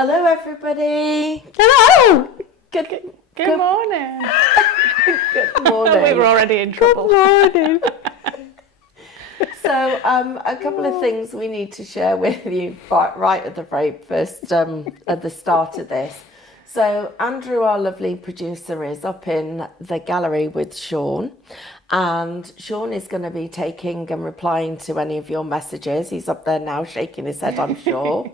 Hello, everybody. Hello. Good morning. Good morning. We were already in trouble. Good morning. So, a couple of things we need to share with you right at the very first, at the start of this. So, Andrew, our lovely producer, is up in the gallery with Sean, and Sean is going to be taking and replying to any of your messages. He's up there now, shaking his head, I'm sure.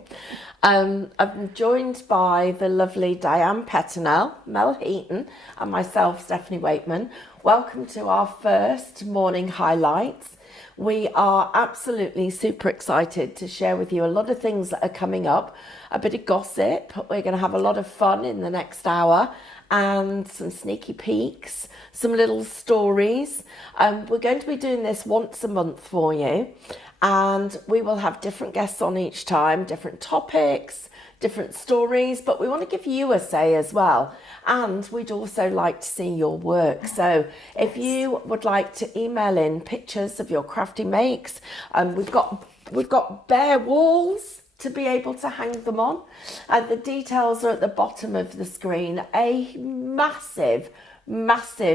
I'm joined by the lovely Diane Pettinell, Mel Heaton, and myself, Stephanie Waitman. Welcome to our first morning highlights. We are absolutely super excited to share with you a lot of things that are coming up, a bit of gossip. We're going to have a lot of fun in the next hour and some sneaky peeks, some little stories. We're going to be doing this once a month for you, and we will have different guests on each time, different topics, different stories, but we want to give you a say as well. And we'd also like to see your work. So if you would like to email in pictures of your crafty makes, we've got bare walls to be able to hang them on. The details are at the bottom of the screen. A massive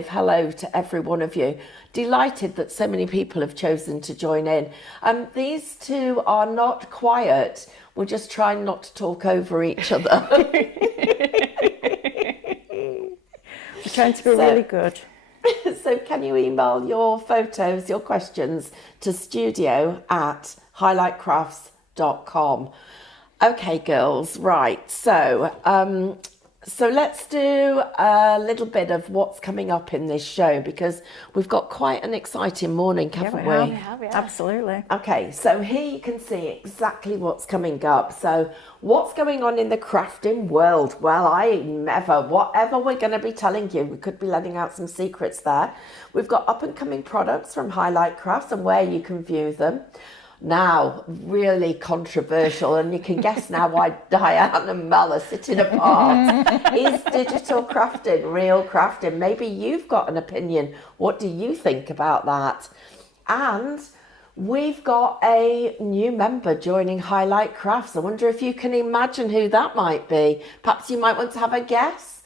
hello to every one of you. Delighted that so many people have chosen to join in. These two are not quiet. We're just trying not to talk over each other. We're trying to be really good. So can you email your photos, your questions to studio@highlightcrafts.com. Okay, girls, right. So let's do a little bit of what's coming up in this show, because we've got quite an exciting morning, haven't we? We have, yeah. Absolutely. Okay, so here you can see exactly what's coming up. So what's going on in the crafting world? Well, whatever we're going to be telling you, we could be letting out some secrets there. We've got up and coming products from Highlight Crafts and where you can view them. Now, really controversial, and you can guess now why Diane and Mel are sitting apart. Is digital crafting real crafting? Maybe you've got an opinion. What do you think about that? And we've got a new member joining Highlight Crafts. I wonder if you can imagine who that might be. Perhaps you might want to have a guess.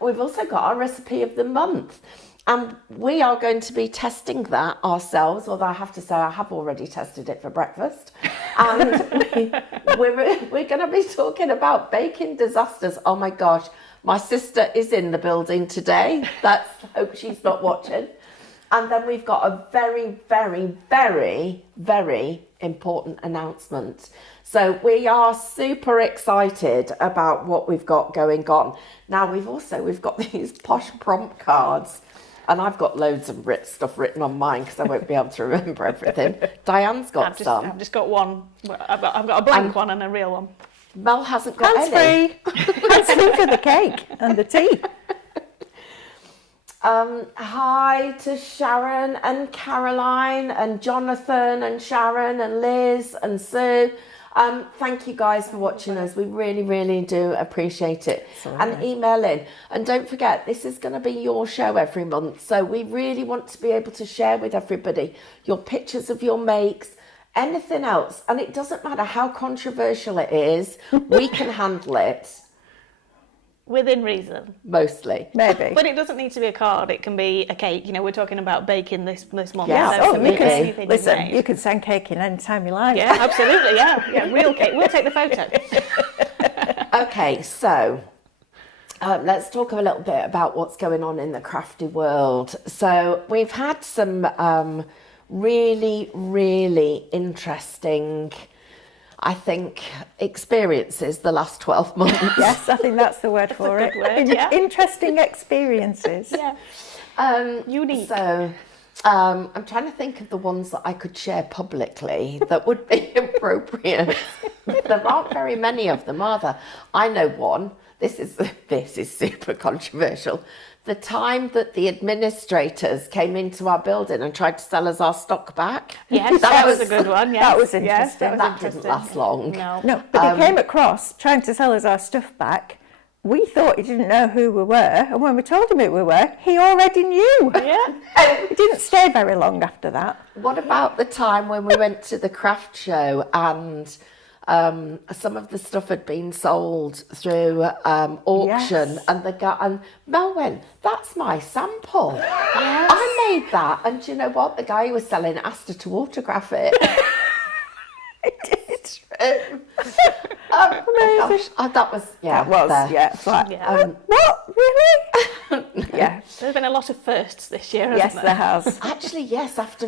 We've also got our recipe of the month. And we are going to be testing that ourselves, although I have to say I have already tested it for breakfast. And we're going to be talking about baking disasters. Oh my gosh, my sister is in the building today. Let's hope she's not watching. And then we've got a very, very, very, very important announcement. So we are super excited about what we've got going on. Now we've got these posh prompt cards. And I've got loads of stuff written on mine because I won't be able to remember everything. Diane's got some. I've just got one. I've got a blank one and a real one. Mel hasn't got any. Hands-free. Hands-free for the cake and the tea. Hi to Sharon and Caroline and Jonathan and Sharon and Liz and Sue. Thank you guys for watching us. We really, really do appreciate it. Absolutely. And email in. And don't forget, this is going to be your show every month. So we really want to be able to share with everybody your pictures of your makes, anything else. And it doesn't matter how controversial it is, we can handle it. Within reason. Mostly. Maybe. But it doesn't need to be a card. It can be a cake. You know, we're talking about baking this month. Yeah, so absolutely. Listen, you can send cake in any time you like. Yeah, absolutely. Yeah, real cake. We'll take the photo. Okay, so let's talk a little bit about what's going on in the crafty world. So we've had some really, really interesting, I think, experiences the last 12 months. Yes, I think that's the word for it. Word, yeah. Interesting experiences. Yeah. Unique. So I'm trying to think of the ones that I could share publicly that would be appropriate. There aren't very many of them, are there? I know one. This is super controversial. The time that the administrators came into our building and tried to sell us our stock back. Yes, that was a good one. Yes. That was Yes, interesting. That didn't last long. No. But he came across trying to sell us our stuff back. We thought he didn't know who we were, and when we told him who we were, he already knew. Yeah. He didn't stay very long after that. What about the time when we went to the craft show and some of the stuff had been sold through auction, Yes. and the guy and Mel went, "That's my sample. Yes. I made that." And do you know what? The guy who was selling asked her to autograph it. It's true. Gosh, that was flat. Yeah. What, really? Yeah. There's been a lot of firsts this year, hasn't Yes, there? there has. Actually, yes. After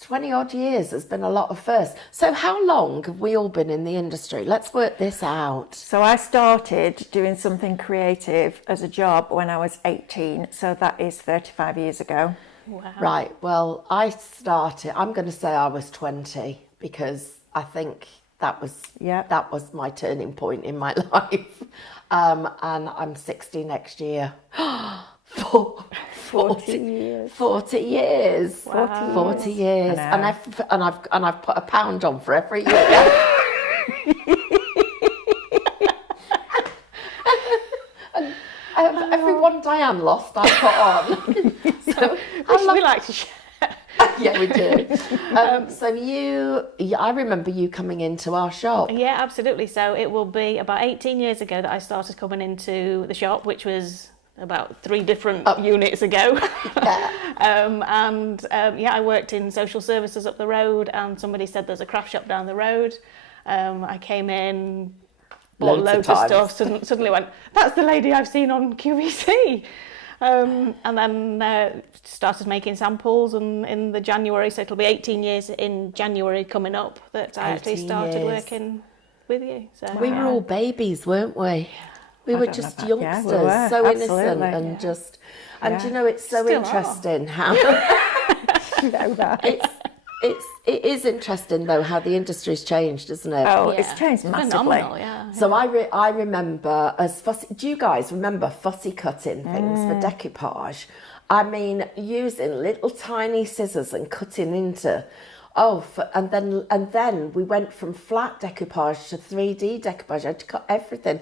20 odd years, there's been a lot of firsts. So, how long have we all been in the industry? Let's work this out. So I started doing something creative as a job when I was 18. So that is 35 years ago. Wow. Right. Well, I started. I'm going to say I was 20 because I think that was my turning point in my life. And I'm 60 next year. 40 years. 40 years. Wow. 40 years. I know. And I've put £1 on for every year. Everyone Diane lost, I put on. So We like to share. yeah, we do. I remember you coming into our shop. Yeah, absolutely. So it will be about 18 years ago that I started coming into the shop, which was about 3 different units ago. Yeah. I worked in social services up the road, and somebody said there's a craft shop down the road. I came in, bought loads of stuff, suddenly went, "That's the lady I've seen on QVC." And then started making samples, and in the January, so it'll be 18 years in January coming up that I actually 18 started years. working with you. So We were all babies, weren't we? We were don't just know about- yeah, youngsters, we were, so innocent absolutely. and just. And Yeah. you know, it's so Still interesting how know that. it is interesting though how the industry's changed, isn't it? Oh, Yeah. it's changed massively. Phenomenal, yeah. So I remember as fussy. Do you guys remember fussy cutting things for decoupage? I mean, using little tiny scissors and cutting into. And then we went from flat decoupage to 3D decoupage. I had to cut everything.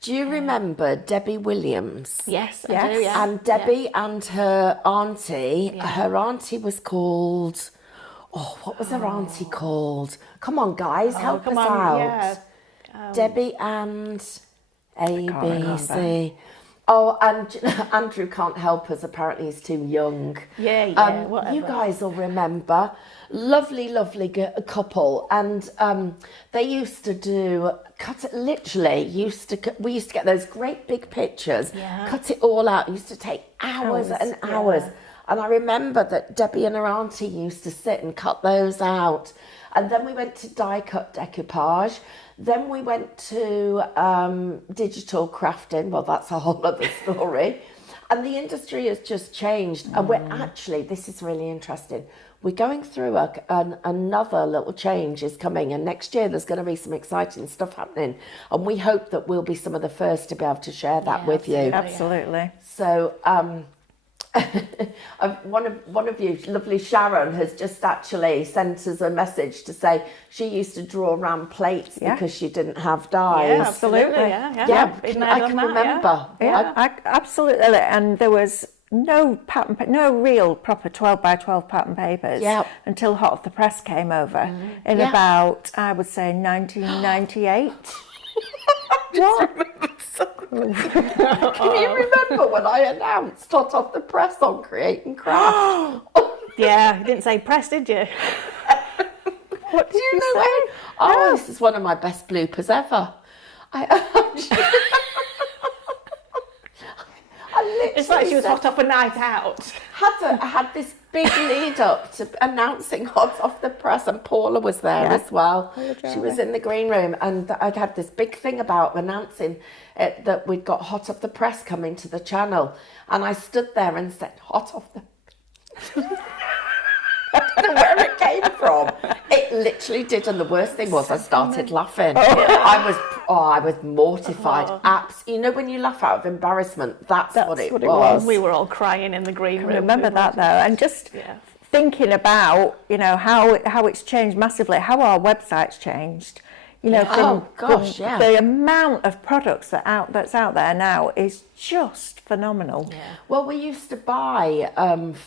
Do you remember Debbie Williams? Yes, I Yes. do, yeah. And Debbie and her auntie. Her auntie was called. Oh, what was her auntie called? Come on, guys, help us out. Yeah. Debbie and remember. ABC. Oh, and Andrew can't help us. Apparently, he's too young. Yeah, whatever. You guys will remember. Lovely couple, and they used to do we used to get those great big pictures, cut it all out. It used to take hours and hours. And I remember that Debbie and her auntie used to sit and cut those out. And then we went to die cut decoupage. Then we went to digital crafting. Well, that's a whole other story. And the industry has just changed. And we're actually, this is really interesting. We're going through another little change is coming. And next year there's going to be some exciting stuff happening. And we hope that we'll be some of the first to be able to share that with you. Absolutely. So one of you, lovely Sharon, has just actually sent us a message to say she used to draw around plates because she didn't have dyes. Yeah, absolutely. Yeah. Yeah, Been I there, can done that, remember. Yeah, absolutely. And there was no real proper 12 by 12 pattern papers until Hot Off the Press came over in about, I would say, 1998. Can you remember when I announced Hot Off the Press on Create and Craft? Yeah, you didn't say press, did you? What Do you know when? Oh, this is one of my best bloopers ever. It's like she was hot off a night out. I had this big lead up to announcing Hot Off the Press, and Paula was there as well. She was in the green room, and I'd had this big thing about announcing that we'd got Hot Off the Press coming to the channel, and I stood there and said, "Hot Off the..." I don't know where it came from. It literally did, and the worst thing was I started laughing. I was mortified. You know when you laugh out of embarrassment, that's what it was. We were all crying in the green room. I remember that though, and just thinking about how it's changed massively, how our website's changed. The amount of products that's out there now is just phenomenal. Yeah. Well, we used to buy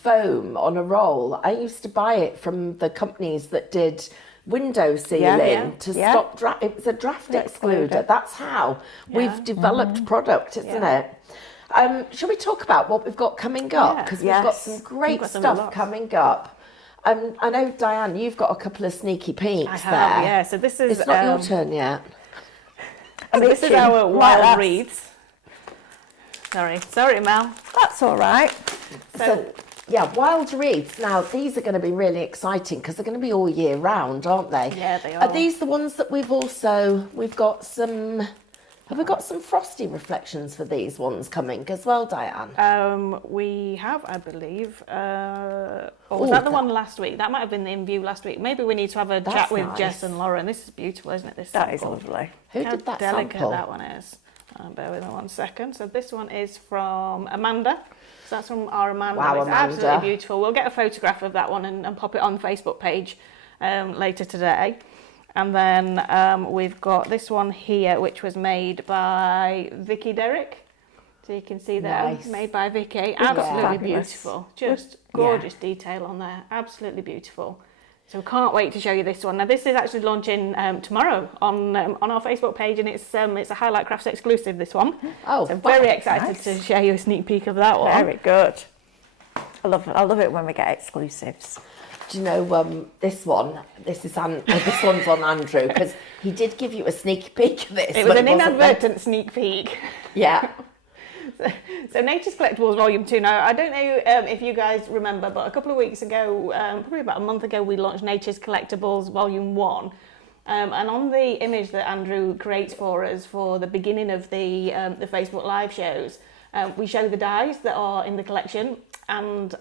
foam on a roll. I used to buy it from the companies that did window sealing to stop draft. It was a draft excluder. That's how we've developed product, isn't it? Shall we talk about what we've got coming up? Because we've got some great stuff coming up. I know, Diane, you've got a couple of sneaky peeks I have, there. yeah. So this is... It's not your turn yet. So this is our wild wreaths. Sorry, Mel. That's all right. So, yeah, wild wreaths. Now, these are going to be really exciting because they're going to be all year round, aren't they? Yeah, they are. Are these the ones that we've got some... Have we got some frosty reflections for these ones coming as well, Diane? We have, I believe. Or was that the one last week? That might have been the in view last week. Maybe we need to have a chat with Jess and Lauren. This is beautiful, isn't it? That is lovely. Who did that delicate sample? That one is. Bear with me 1 second. So this one is from Amanda. So that's from our Amanda. Wow, it's Amanda. Absolutely beautiful. We'll get a photograph of that one and pop it on the Facebook page later today. And then we've got this one here, which was made by Vicky Derrick. So you can see there, made by Vicky. Absolutely beautiful. Just gorgeous detail on there. Absolutely beautiful. So we can't wait to show you this one. Now this is actually launching tomorrow on our Facebook page, and it's a Highlight Crafts exclusive, this one. Oh, so very excited to show you a sneak peek of that one. Very good. I love it when we get exclusives. Do you know this one? This one's on Andrew because he did give you a sneak peek of this. It was an inadvertent sneak peek. Yeah. So Nature's Collectibles Volume 2. Now, I don't know if you guys remember, but a couple of weeks ago, probably about a month ago, we launched Nature's Collectibles Volume 1. And on the image that Andrew creates for us for the beginning of the Facebook Live shows, we show the dies that are in the collection. And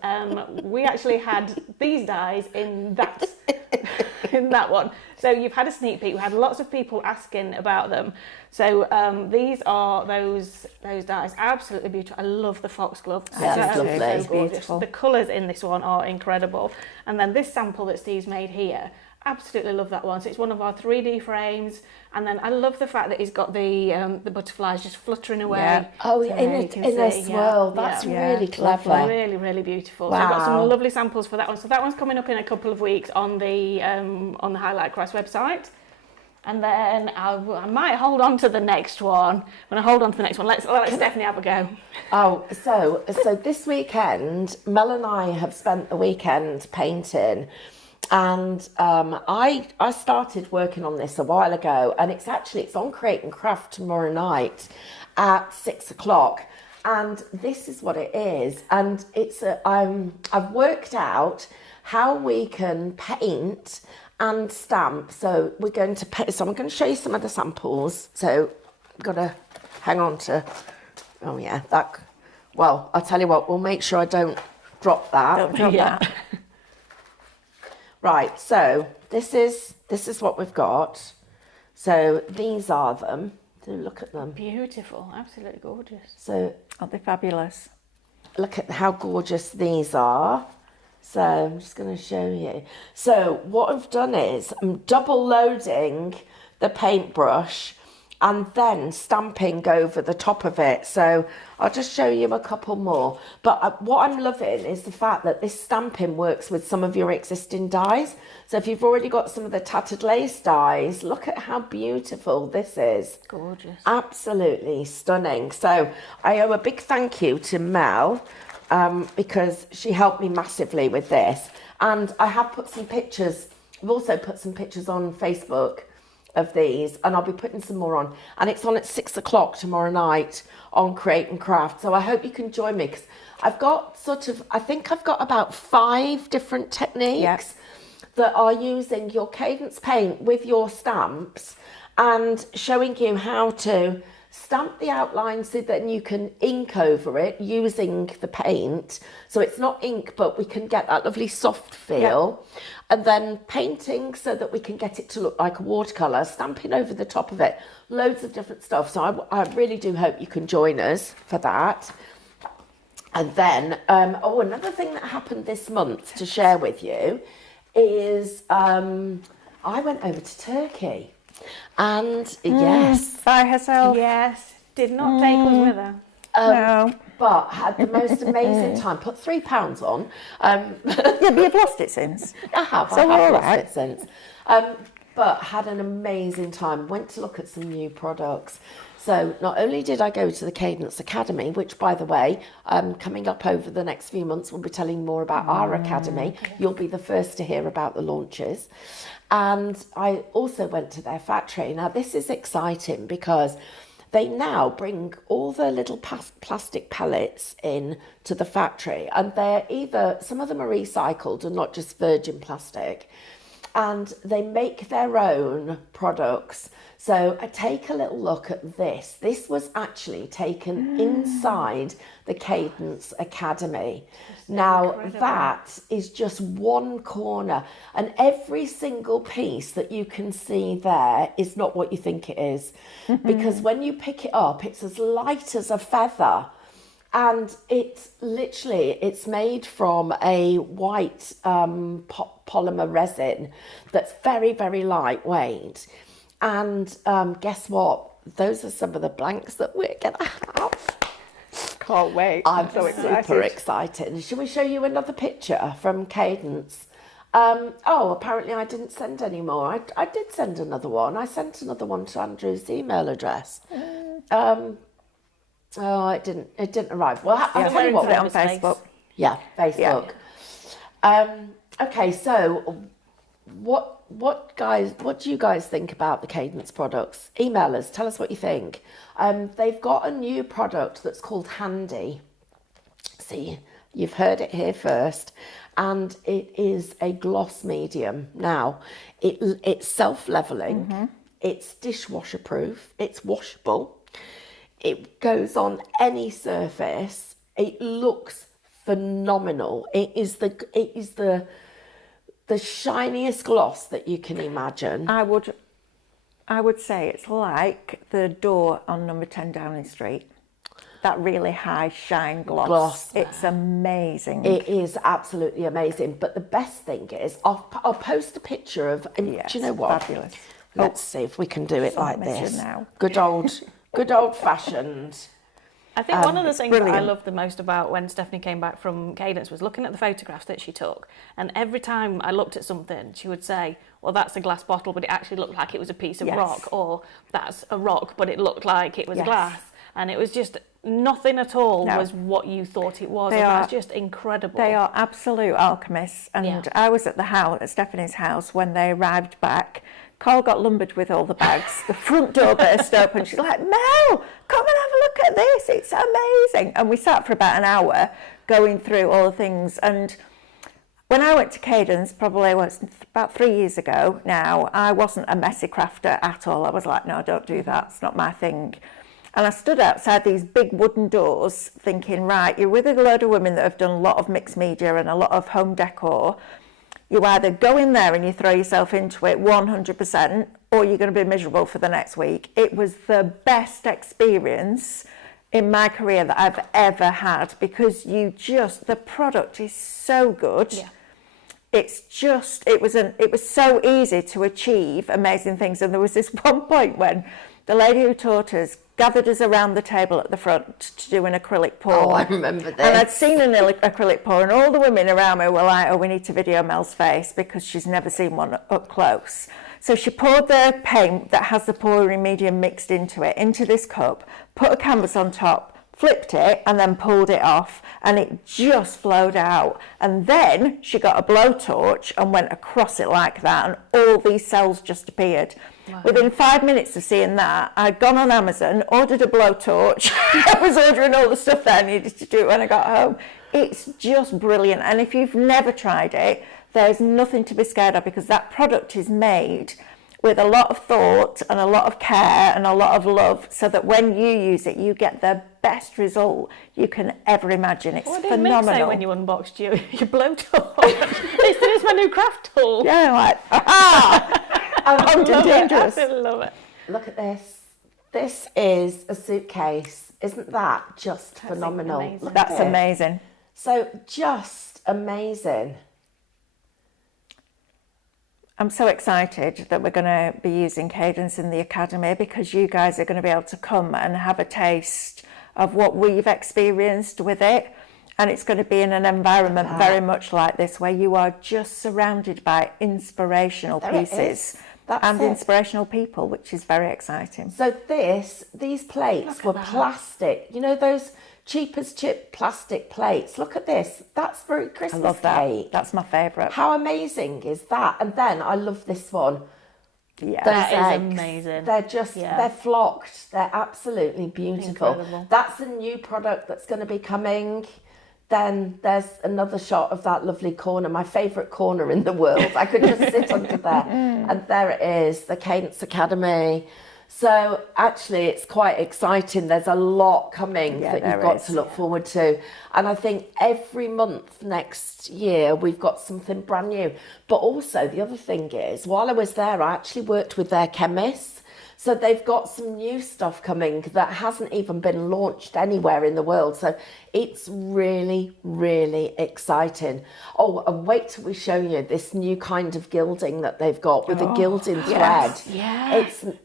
we actually had these dies in that one. So you've had a sneak peek. We had lots of people asking about them. So these are those dies. Absolutely beautiful. I love the foxglove. That's lovely. So gorgeous. The colours in this one are incredible. And then this sample that Steve's made here, absolutely love that one. So it's one of our 3D frames, and then I love the fact that he's got the butterflies just fluttering away. Yeah. Oh, so in a swirl. That's really clever. Really, really beautiful. Wow. So I've got some lovely samples for that one. So that one's coming up in a couple of weeks on the Highlight Crafts website. And then I might hold on to the next one. When I hold on to the next one, let Stephanie have a go. Oh, so this weekend, Mel and I have spent the weekend painting. And I started working on this a while ago, and it's on Create and Craft tomorrow night at 6 o'clock. And this is what it is. And I've worked out how we can paint and stamp. So I'm going to show you some of the samples. So I've got to hang on to. Oh yeah, that. Well, I'll tell you what. We'll make sure I don't drop that. Don't drop that. Right, so this is what we've got. So these are them. So look at them. Beautiful, absolutely gorgeous. So aren't they fabulous? Look at how gorgeous these are. So I'm just going to show you. So what I've done is I'm double loading the paintbrush and then stamping over the top of it. So I'll just show you a couple more. But what I'm loving is the fact that this stamping works with some of your existing dies. So if you've already got some of the tattered lace dies, look at how beautiful this is. Gorgeous. Absolutely stunning. So I owe a big thank you to Mel because she helped me massively with this. And I have put some pictures, I've also put some pictures on Facebook of these, and I'll be putting some more on, and it's on at 6 o'clock tomorrow night on Create and Craft. So I hope you can join me, because I've got I think I've got about 5 different techniques that are using your Cadence paint with your stamps and showing you how to stamp the outline so that you can ink over it using the paint. So it's not ink, but we can get that lovely soft feel. And then painting so that we can get it to look like a watercolour, stamping over the top of it, loads of different stuff. So I really do hope you can join us for that. And then, another thing that happened this month to share with you is I went over to Turkey. And yes. By herself. Yes. Did not take us with her. No. But had the most amazing time. Put £3 on. Yeah, but you've lost it since. I have lost it since. But had an amazing time. Went to look at some new products. So not only did I go to the Cadence Academy, which, by the way, coming up over the next few months, we'll be telling you more about our academy. You'll be the first to hear about the launches. And I also went to their factory. Now, this is exciting because they now bring all the little plastic pellets in to the factory. And they're some of them are recycled and not just virgin plastic. And they make their own products. So I take a little look at this. This was actually taken inside the Cadence Academy. Now, that is just one corner, and every single piece that you can see there is not what you think it is. Because when you pick it up, it's as light as a feather. And it's made from a white polymer resin that's very, very lightweight. And guess what? Those are some of the blanks that we're going to have. Can't wait. I'm so super excited. Shall we show you another picture from Cadence? Apparently I didn't send any more. I did send another one. I sent another one to Andrew's email address. It didn't arrive. Well, I'll tell you what. Put it on Facebook. Yeah, Facebook. Yeah. Okay, so what do you guys think about the Cadence products? Email us, tell us what you think. They've got a new product that's called Handy. See, you've heard it here first. And it is a gloss medium. Now, it's self-leveling, it's dishwasher proof, it's washable. It goes on any surface. It looks phenomenal. It is the shiniest gloss that you can imagine. I would say it's like the door on number 10 Downing Street. That really high shine gloss. It's amazing. It is absolutely amazing. But the best thing is, I'll post a picture of. And do you know what? Fabulous. Let's see if we can do it like this. Now. Good old fashioned. I think one of the things that I loved the most about when Stephanie came back from Cadence was looking at the photographs that she took. And every time I looked at something, she would say, well, that's a glass bottle, but it actually looked like it was a piece of rock. Or that's a rock, but it looked like it was glass. And it was just nothing at all was what you thought it was. That's just incredible. They are absolute alchemists. And I was at Stephanie's house when they arrived back. Carl got lumbered with all the bags. The front door burst open. She's like, Mel, come and have a look at this. It's amazing. And we sat for about an hour going through all the things. And when I went to Cadence, probably about 3 years ago now, I wasn't a messy crafter at all. I was like, no, don't do that. It's not my thing. And I stood outside these big wooden doors thinking, right, you're with a load of women that have done a lot of mixed media and a lot of home decor. You either go in there and you throw yourself into it 100%, or you're going to be miserable for the next week. It was the best experience in my career that I've ever had, because the product is so good. Yeah. It was so easy to achieve amazing things. And there was this one point when the lady who taught us gathered us around the table at the front to do an acrylic pour. Oh, I remember this. And I'd seen an acrylic pour, and all the women around me were like, oh, we need to video Mel's face because she's never seen one up close. So she poured the paint that has the pouring medium mixed into it, into this cup, put a canvas on top, flipped it, and then pulled it off, and it just flowed out. And then she got a blowtorch and went across it like that, and all these cells just appeared. Wow. Within 5 minutes of seeing that, I'd gone on Amazon, ordered a blowtorch. I was ordering all the stuff that I needed to do when I got home. It's just brilliant. And if you've never tried it, there's nothing to be scared of, because that product is made with a lot of thought and a lot of care and a lot of love, so that when you use it, you get the best result you can ever imagine. It's phenomenal. What did Mick say when you unboxed your blowtorch? They said it's my new craft tool. Yeah, like, aha! I'm dangerous. I love it. Look at this. This is a suitcase. Isn't that just phenomenal? That's amazing. So just amazing. I'm so excited that we're going to be using Cadence in the Academy, because you guys are going to be able to come and have a taste of what we've experienced with it. And it's going to be in an environment very much like this, where you are just surrounded by inspirational pieces and inspirational people, which is very exciting. So these plates were plastic. You know those cheap as chip plastic plates? Look at this. That's for Christmas I love that. cake. That's my favourite. How amazing is that? And then I love this one. Yeah, that is amazing. They're just, they're flocked. They're absolutely beautiful. Incredible. That's a new product that's going to be coming. Then there's another shot of that lovely corner, my favourite corner in the world. I could just sit under there. And there it is, the Cadence Academy. So actually it's quite exciting. There's a lot coming that you've got to look forward to. And I think every month next year we've got something brand new. But also the other thing is, while I was there, I actually worked with their chemists. So they've got some new stuff coming that hasn't even been launched anywhere in the world. So it's really, really exciting. Oh, and wait till we show you this new kind of gilding that they've got with a gilding thread.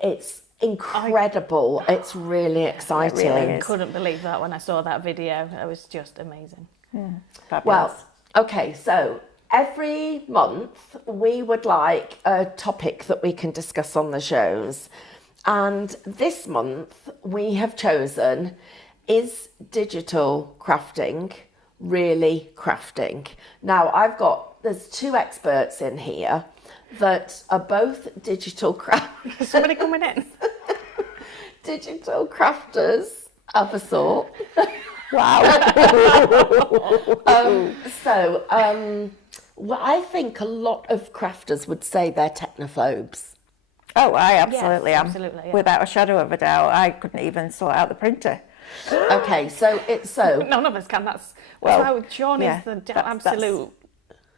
It's incredible. It's really exciting. I couldn't believe that when I saw that video. It was just amazing. Well, okay, so every month we would like a topic that we can discuss on the shows. And this month we have chosen, is digital crafting really crafting? Now there's two experts in here that are both digital crafters. Somebody coming in? Digital crafters of a sort. Wow. Well, I think a lot of crafters would say they're technophobes. Oh, I absolutely am. Absolutely, yeah. Without a shadow of a doubt. I couldn't even sort out the printer. Okay, so none of us can. That's how Sean is the absolute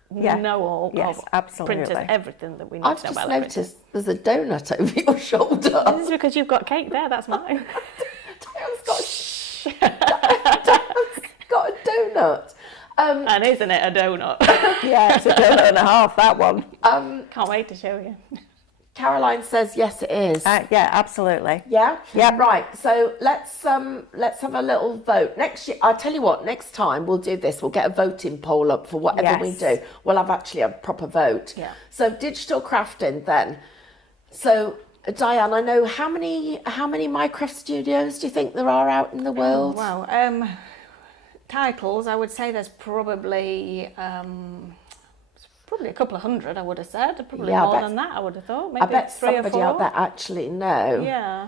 know-all of printers, everything that we need to know about. I've just noticed there's a donut over your shoulder. This is because you've got cake there. That's mine. Diane's got a donut. And isn't it a donut? Yeah, it's a donut and a half, that one. Can't wait to show you. Caroline says yes, it is. Yeah, absolutely. Yeah? Yeah. Right, so let's have a little vote. Next year, I'll tell you what, next time we'll do this. We'll get a voting poll up for whatever we do. We'll have actually a proper vote. Yeah. So digital crafting then. So Diane, I know how many Minecraft studios do you think there are out in the world? Titles, I would say there's probably a couple of hundred, I would have said. Probably more than that, I would have thought. Maybe I bet 3 or 4. somebody out there actually know. Yeah.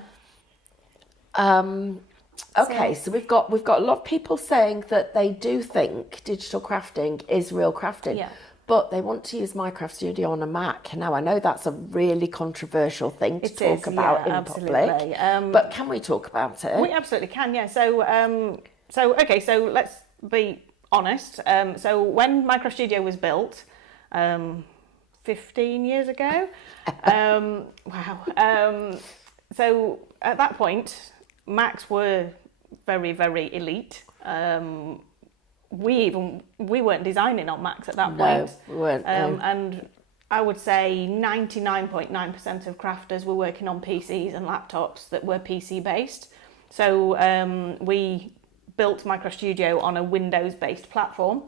Okay, so we've got a lot of people saying that they do think digital crafting is real crafting, but they want to use Minecraft Studio on a Mac. Now I know that's a really controversial thing to talk about in public, but can we talk about it? We absolutely can. Yeah. So let's be honest. So when Minecraft Studio was built, 15 years ago, so at that point, Macs were very, very elite. We weren't designing on Macs at that point. No, we weren't. And I would say 99.9% of crafters were working on PCs and laptops that were PC based. So we built Minecraft Studio on a Windows-based platform.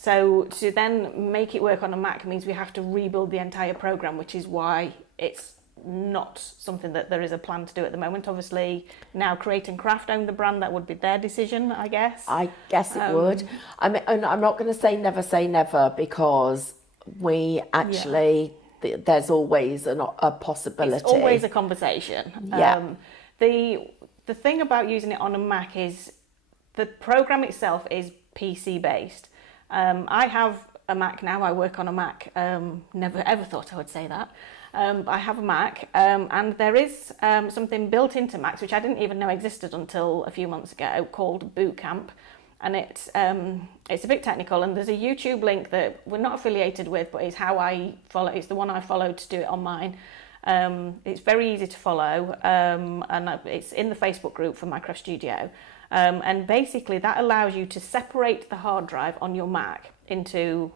So to then make it work on a Mac means we have to rebuild the entire program, which is why it's not something that there is a plan to do at the moment. Obviously, now Create and Craft own the brand. That would be their decision, I guess. I guess it would. I mean, I'm not going to say never, because we actually, there's always a possibility. It's always a conversation. Yeah. The thing about using it on a Mac is the program itself is PC based. I have a Mac now. I work on a Mac. Never ever thought I would say that. But I have a Mac, and there is something built into Macs which I didn't even know existed until a few months ago, called Boot Camp, and it's a bit technical. And there's a YouTube link that we're not affiliated with, but it's how I follow. It's the one I followed to do it on mine. It's very easy to follow, and it's in the Facebook group for Minecraft Studio. And basically that allows you to separate the hard drive on your Mac into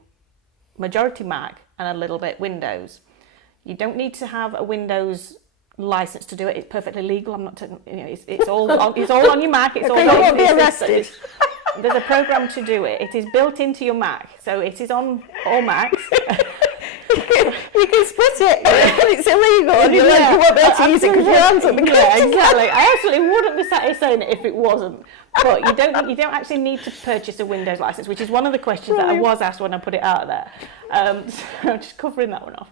majority Mac and a little bit Windows. You don't need to have a Windows license to do it. It's perfectly legal. I'm not telling you know, it's all on your Mac. It's all you won't be arrested. There's a program to do it. It is built into your Mac, so it is on all Macs. You can split it. It's illegal, and you won't be able to use it because your hands on the computer. Yeah, exactly. I absolutely wouldn't be sat here saying it if it wasn't. But you don't actually need to purchase a Windows license, which is one of the questions that I was asked when I put it out there. So I'm just covering that one off.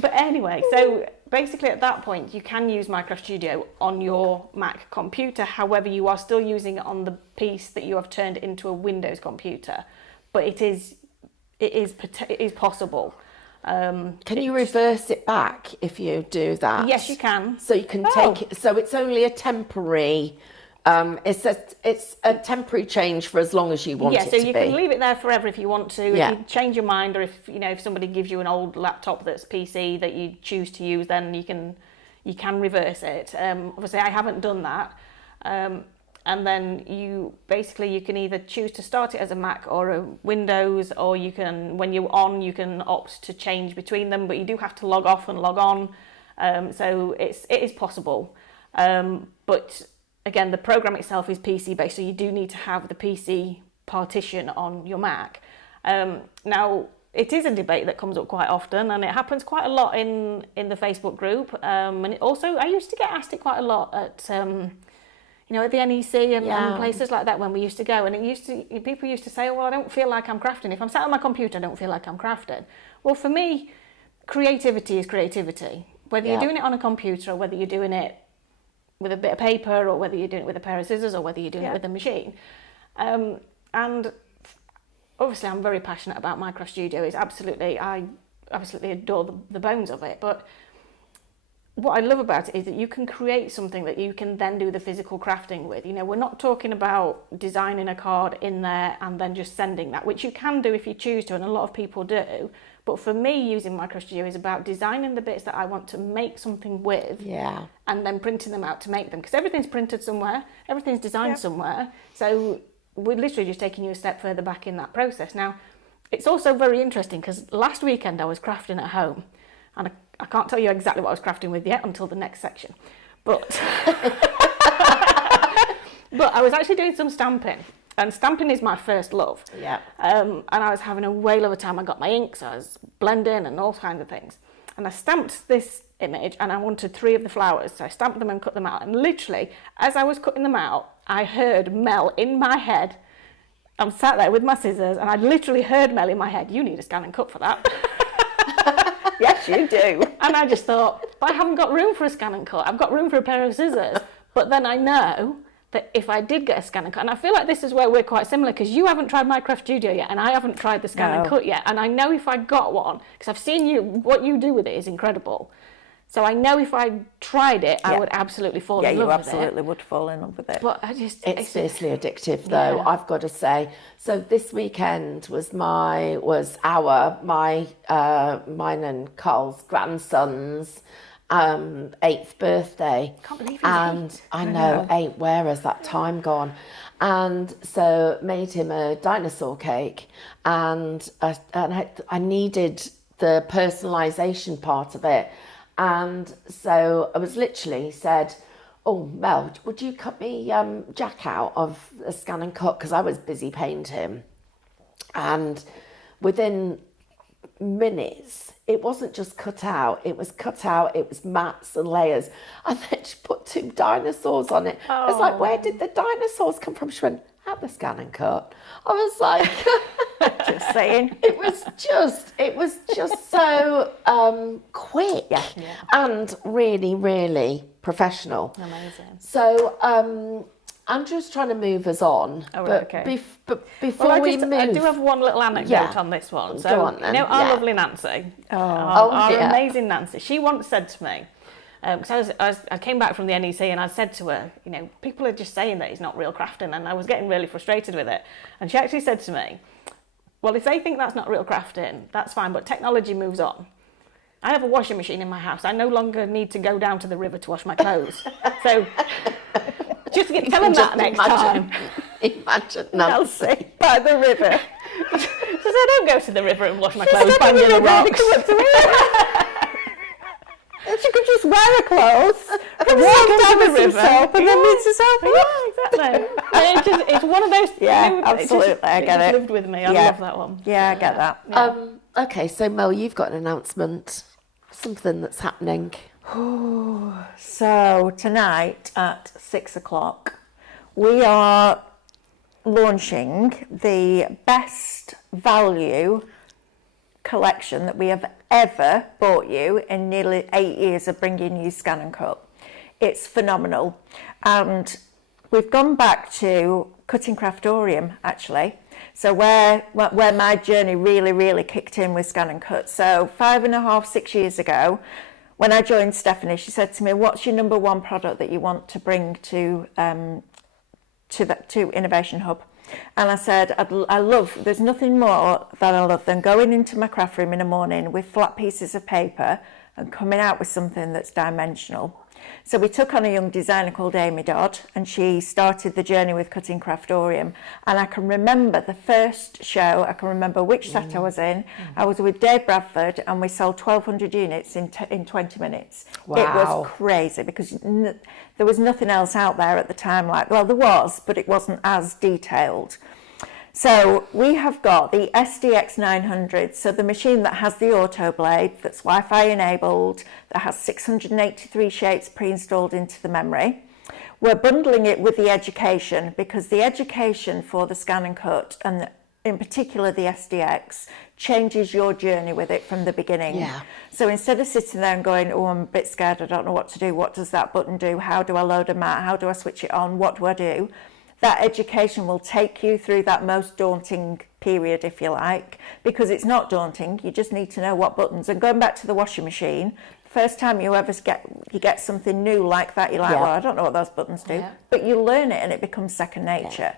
But anyway, so basically at that point you can use Minecraft Studio on your Mac computer. However, you are still using it on the piece that you have turned into a Windows computer. But it is possible. Can you reverse it back if you do that? Yes, you can. So you can take it. So it's only a temporary. It's a temporary change for as long as you want it to be. Yeah, so you can leave it there forever if you want to. If you change your mind, or if somebody gives you an old laptop that's PC that you choose to use, then you can reverse it. Obviously, I haven't done that. And then you can either choose to start it as a Mac or a Windows, or you can, when you're on, you can opt to change between them, but you do have to log off and log on. So it is possible. But again, the program itself is PC based, so you do need to have the PC partition on your Mac. Now, it is a debate that comes up quite often, and it happens quite a lot in the Facebook group. And it also, I used to get asked it quite a lot at at the NEC and places like that when we used to go, and people used to say, well, I don't feel like I'm crafting. If I'm sat on my computer, I don't feel like I'm crafting. Well, for me, creativity is creativity. Whether you're doing it on a computer, or whether you're doing it with a bit of paper, or whether you're doing it with a pair of scissors, or whether you're doing it with a machine. And obviously I'm very passionate about Minecraft Studio. I absolutely adore the bones of it, but what I love about it is that you can create something that you can then do the physical crafting with. We're not talking about designing a card in there and then just sending that, which you can do if you choose to, and a lot of people do. But for me, using Minecraft Studio is about designing the bits that I want to make something with, and then printing them out to make them. Because everything's printed somewhere, everything's designed somewhere. So we're literally just taking you a step further back in that process. Now, it's also very interesting because last weekend I was crafting at home, and I can't tell you exactly what I was crafting with yet until the next section. But but I was actually doing some stamping. And stamping is my first love. Yeah. And I was having a whale of a time. I got my inks, I was blending and all kinds of things. And I stamped this image, and I wanted 3 of the flowers. So I stamped them and cut them out. And literally, as I was cutting them out, I heard Mel in my head. I'm sat there with my scissors, and I literally heard Mel in my head, you need a ScanNCut for that. Yes, you do. And I just thought, but I haven't got room for a ScanNCut. I've got room for a pair of scissors. But then I know that if I did get a ScanNCut, and I feel like this is where we're quite similar, because you haven't tried Minecraft Studio yet, and I haven't tried the ScanNCut yet, and I know if I got one, because I've seen what you do with it is incredible. So I know if I tried it, I would absolutely fall in love with it. Yeah, you absolutely would fall in love with it. But it's fiercely addictive, though. I've got to say. So this weekend was mine and Carl's grandson's 8th birthday. Can't believe it's and 8. I know 8. Where has that time gone? And so made him a dinosaur cake, and I needed the personalisation part of it. And so I was literally said, oh, Mel, would you cut me Jack out of a ScanNCut? Because I was busy painting. And within minutes, it wasn't just cut out, it was mats and layers. And then she put 2 dinosaurs on it. I was like, where did the dinosaurs come from? She went, at the ScanNCut. I was like, just saying. It was just so quick and really, really professional. Amazing. So Andrew's trying to move us on. Oh, right, but okay. Before we move, I do have one little anecdote on this one. So, go on then. our lovely Nancy, our amazing Nancy, she once said to me, because I came back from the NEC and I said to her, people are just saying that it's not real crafting, and I was getting really frustrated with it. And she actually said to me, well, if they think that's not real crafting, that's fine, but technology moves on. I have a washing machine in my house. I no longer need to go down to the river to wash my clothes. So just tell them that next time. Imagine Nancy by the river. She said, I don't go to the river and wash my clothes, banging the rocks. She could just wear her clothes, walk down the river, and then rinse herself off. Yeah, exactly. It's one of those. Yeah, absolutely. I get it. Lived with me. I love that one. Yeah, I get that. Yeah. Okay, so Mel, you've got an announcement, something that's happening. So tonight at 6:00, we are launching the best value collection that we have ever bought you in nearly 8 years of bringing you ScanNCut. It's phenomenal, and we've gone back to Cutting Craftorium actually. So where my journey really kicked in with ScanNCut. So 5.5, 6 years ago, when I joined Stephanie, she said to me, "What's your number one product that you want to bring to Innovation Hub?" And I said, there's nothing more that I love than going into my craft room in the morning with flat pieces of paper and coming out with something that's dimensional. So we took on a young designer called Amy Dodd, and she started the journey with Cutting Craftorium. And I can remember the first show, I can remember which set I was in. I was with Dave Bradford, and we sold 1,200 units in 20 minutes. Wow. It was crazy because there was nothing else out there at the time. There was, but it wasn't as detailed. So we have got the SDX 900, so the machine that has the auto blade, that's Wi-Fi enabled, that has 683 shapes pre-installed into the memory. We're bundling it with the education because the education for the ScanNCut, and in particular the SDX, changes your journey with it from the beginning. Yeah. So instead of sitting there and going, "Oh, I'm a bit scared, I don't know what to do, what does that button do, how do I load a mat, how do I switch it on, what do I do?" That education will take you through that most daunting period, if you like, because it's not daunting. You just need to know what buttons. And going back to the washing machine, first time you ever get something new like that, you're like, "Well, I don't know what those buttons do," but you learn it and it becomes second nature.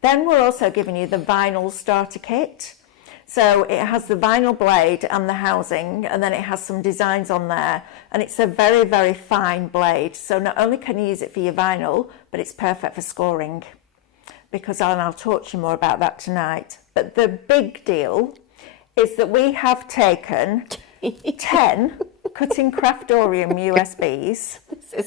Then we're also giving you the vinyl starter kit. So it has the vinyl blade and the housing, and then it has some designs on there, and it's a very fine blade. So not only can you use it for your vinyl, but it's perfect for scoring, because I'll talk to you more about that tonight. But the big deal is that we have taken 10 Cutting Craftorium USBs,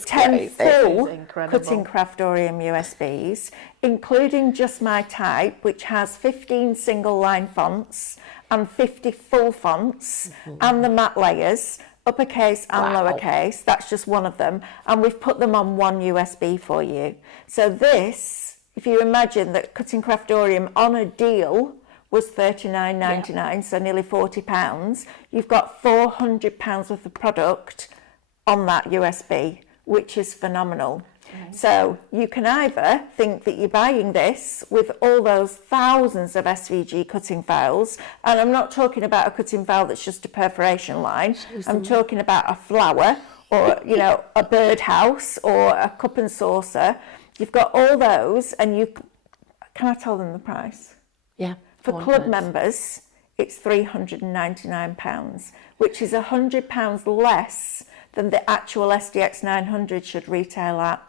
10 full Cutting Craftorium USBs, including Just My Type, which has 15 single line fonts and 50 full fonts, and the mat layers, uppercase and lowercase. That's just one of them, and we've put them on one USB for you. So this, if you imagine that Cutting Craftorium on a deal was $39.99, so nearly £40. You've got £400 worth of product on that USB, which is phenomenal. So you can either think that you're buying this with all those thousands of SVG cutting files, and I'm not talking about a cutting file that's just a perforation line. I'm talking about a flower, or a birdhouse, or a cup and saucer. You've got all those, and can I tell them the price? Yeah. For club members, it's £399, which is £100 less than the actual SDX 900 should retail at.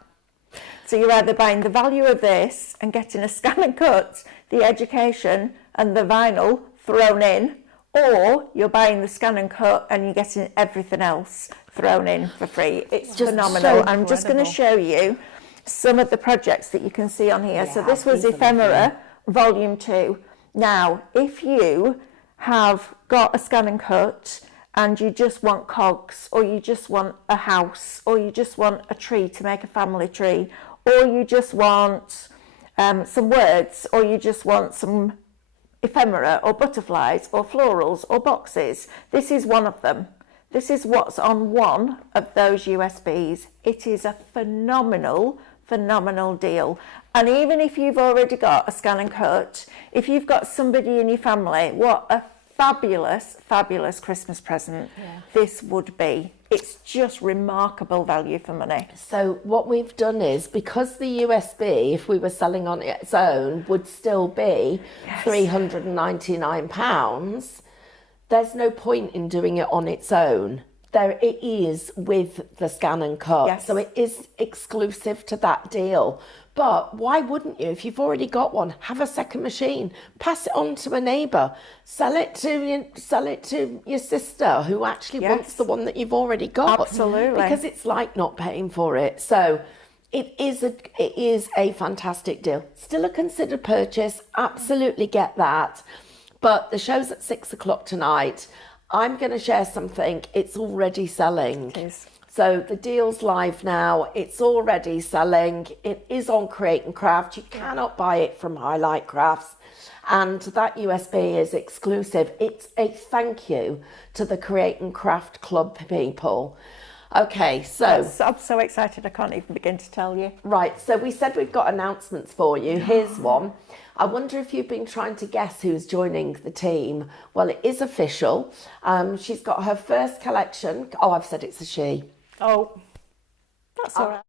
So you're either buying the value of this and getting a ScanNCut, the education, and the vinyl thrown in, or you're buying the ScanNCut and you're getting everything else thrown in for free. It's just phenomenal. I'm just going to show you some of the projects that you can see on here. So this was Ephemera Volume 2. Now, if you have got a ScanNCut and you just want cogs, or you just want a house, or you just want a tree to make a family tree, or you just want some words, or you just want some ephemera or butterflies or florals or boxes, this is one of them. This is what's on one of those USBs. It is a phenomenal deal. And even if you've already got a ScanNCut, if you've got somebody in your family, what a fabulous Christmas present this would be. It's just remarkable value for money. So what we've done is, because the USB, if we were selling on its own, would still be £399, there's no point in doing it on its own. there it is with the ScanNCut. Yes. So it is exclusive to that deal. But why wouldn't you, if you've already got one, have a second machine, pass it on to a neighbour, sell it to your sister who actually wants the one that you've already got. Absolutely. Because it's like not paying for it. So it is a fantastic deal. Still a considered purchase, absolutely get that. But the show's at 6 o'clock tonight. I'm going to share something. It's already selling. Please. So the deal's live now. It's already selling. It is on Create and Craft. You cannot buy it from Highlight Crafts. And that USB is exclusive. It's a thank you to the Create and Craft Club people. Okay, so... I'm so excited, I can't even begin to tell you. Right, so we said we've got announcements for you. Here's one. I wonder if you've been trying to guess who's joining the team. Well, it is official. She's got her first collection. Oh, I've said it's a she. Oh, that's all right.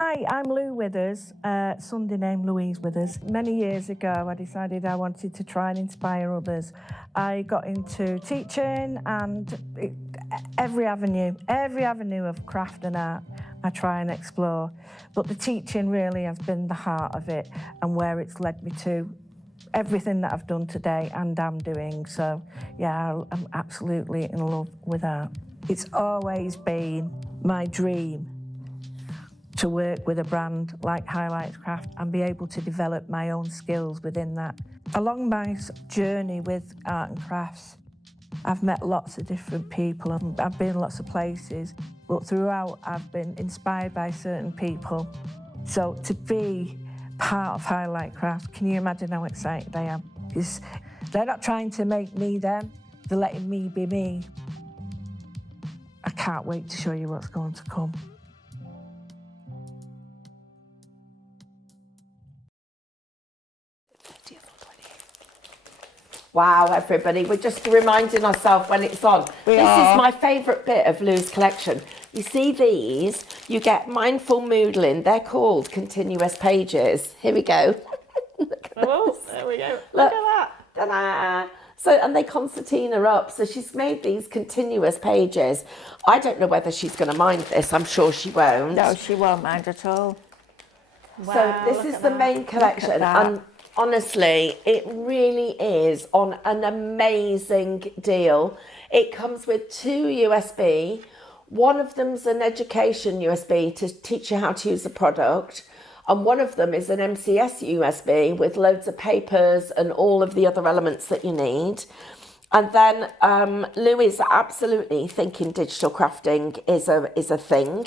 Hi, I'm Lou Withers, Sunday name Louise Withers. Many years ago, I decided I wanted to try and inspire others. I got into teaching and every avenue of craft and art I try and explore. But the teaching really has been the heart of it and where it's led me to everything that I've done today and am doing. So, yeah, I'm absolutely in love with art. It's always been my dream to work with a brand like Highlight Craft and be able to develop my own skills within that. Along my journey with art and crafts, I've met lots of different people. I've been lots of places, but throughout I've been inspired by certain people. So to be part of Highlight Craft, can you imagine how excited I am? Because they're not trying to make me them, they're letting me be me. I can't wait to show you what's going to come. Wow, everybody, we're just reminding ourselves when it's on. This is my favourite bit of Lou's collection. You see these, you get mindful moodling. They're called continuous pages. Here we go. Oh, there we go. Look at that. Ta-da. So, and they concertina up. So she's made these continuous pages. I don't know whether she's going to mind this. I'm sure she won't. No, she won't mind at all. Wow, so this is the main collection. And honestly, it really is on an amazing deal. It comes with 2 USB. One of them's an education USB to teach you how to use the product. And one of them is an MCS USB with loads of papers and all of the other elements that you need. And then Lou is absolutely thinking digital crafting is a thing.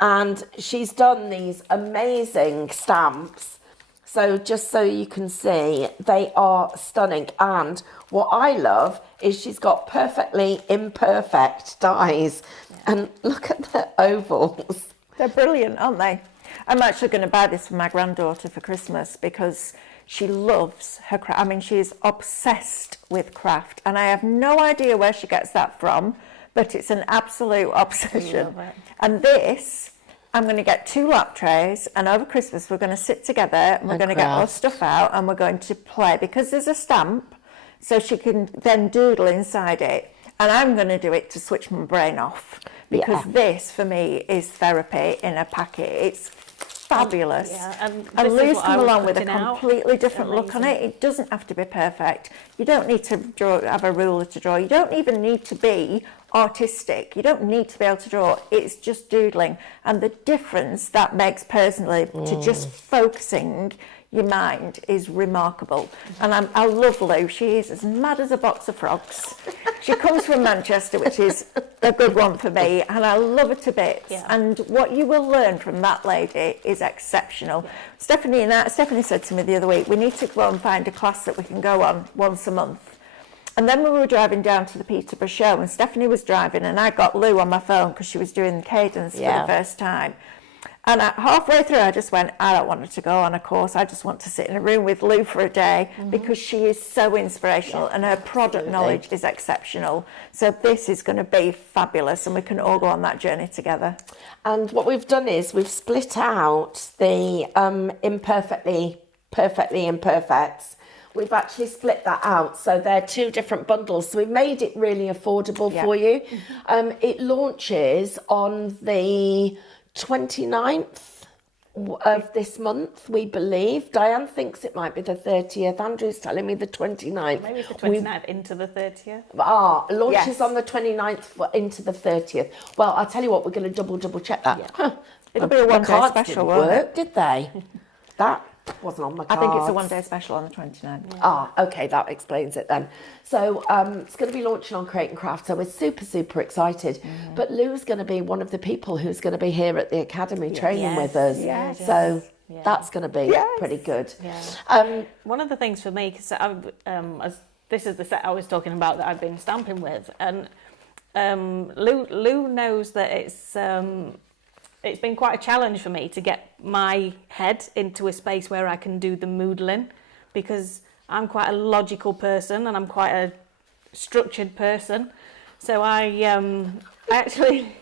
And she's done these amazing stamps. So just so you can see, they are stunning. And what I love is she's got perfectly imperfect dies. And look at the ovals. They're brilliant, aren't they? I'm actually going to buy this for my granddaughter for Christmas because she loves her craft. I mean, she's obsessed with craft. And I have no idea where she gets that from, but it's an absolute obsession. And this... I'm going to get 2 lap trays, and over Christmas we're going to sit together and we're going to get our stuff out and we're going to play, because there's a stamp so she can then doodle inside it, and I'm going to do it to switch my brain off, because this for me is therapy in a packet. It's fabulous. And Lou's come along with a completely different look on it. It doesn't have to be perfect. You don't need to have a ruler to draw. You don't even need to be artistic. You don't need to be able to draw. It's just doodling. And the difference that makes personally to just focusing your mind is remarkable. And I love Lou. She is as mad as a box of frogs. She comes from Manchester, which is a good one for me, and I love her to bits. And what you will learn from that lady is exceptional. Stephanie said to me the other week, we need to go and find a class that we can go on once a month. And then we were driving down to the Peterborough show, and Stephanie was driving, and I got Lou on my phone because she was doing the Cadence for the first time. And halfway through, I just went, I don't want her to go on a course. I just want to sit in a room with Lou for a day, because she is so inspirational and her product knowledge is exceptional. So this is going to be fabulous, and we can all go on that journey together. And what we've done is we've split out the perfectly imperfects. we've actually split that out. So they're 2 different bundles. So we've made it really affordable for you. It launches on the 29th of this month, we believe. Diane thinks it might be the 30th. Andrew's telling me the 29th. Maybe it's the 29th into the 30th. Launches on the 29th into the 30th. Well, I'll tell you what, we're going to double check that. Yeah. It'll be a one-day special, won't it? Did they? That wasn't on my cards. I think it's a one-day special on the 29th. Okay, that explains it then. So it's going to be launching on Create and Craft, so we're super excited. But Lou's going to be one of the people who's going to be here at the Academy training with us. Yes. So that's going to be pretty good. Yeah. One of the things for me, because this is the set I was talking about that I've been stamping with, and Lou knows that it's been quite a challenge for me to get my head into a space where I can do the moodling, because I'm quite a logical person and I'm quite a structured person. So I actually,